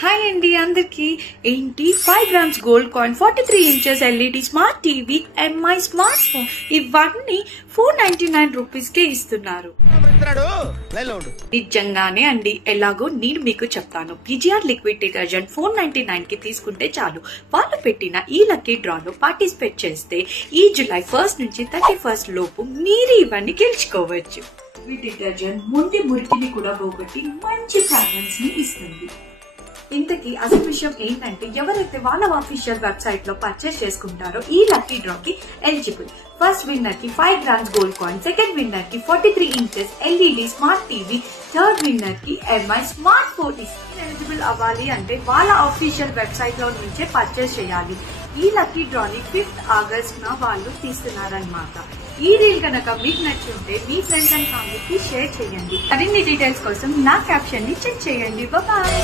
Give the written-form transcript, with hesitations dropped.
Hi అండి అందరికి. ఏంటి 5 grams gold coin, 43 inches LED smart TV, MI smart phone ఇవన్నీ 499 రూపీస్ కే ఇస్తున్నారు. నిజంగానే అండి. ఎలాగో నేను మీకు చెప్తాను. పిజిఆర్ లిక్విడ్ డిటర్జెంట్ 499 కి తీసుకుంటే చాలు. వాళ్ళు పెట్టిన ఈ లక్కీ డ్రాలో పార్టిసిపేట్ చేస్తే ఈ జూలై 1 నుంచి 31 లోపు మీరు ఇవన్నీ గెలుచుకోవచ్చు. లిక్విడ్ డిటర్జెంట్ ముందు మురికిని కూడా పోగొట్టి మంచి ఫ్రాగ్రెన్స్ ని ఇస్తుంది. ఇంతకీ అసలు విషయం ఏంటంటే, ఎవరైతే వాళ్ళ ఆఫీషియల్ వెబ్సైట్ లో పర్చేస్ చేసుకుంటారో ఈ లక్కీ డ్రా కి ఎలిజిబుల్. ఫస్ట్ విన్నర్ కి 5 grams gold coin, second winner కి 43 inches LED smart TV, third winner కి ఎంఐ స్మార్ట్ ఫోన్. ఎలిజిబుల్ అవ్వాలి అంటే వాళ్ళ ఆఫీషియల్ వెబ్సైట్ లో నుంచే పర్చేస్ చేయాలి. ఈ లక్కీ డ్రాని 5th August వాళ్ళు తీస్తున్నారన్నమాట. ఈ రీల్ కనుక మీకు నచ్చి ఉంటే మీ ఫ్రెండ్స్ అండ్ ఫ్యామిలీకి షేర్ చేయండి. మరిన్ని డీటెయిల్స్ కోసం నా క్యాప్షన్ ని చెక్ చేయండి. బాయ్.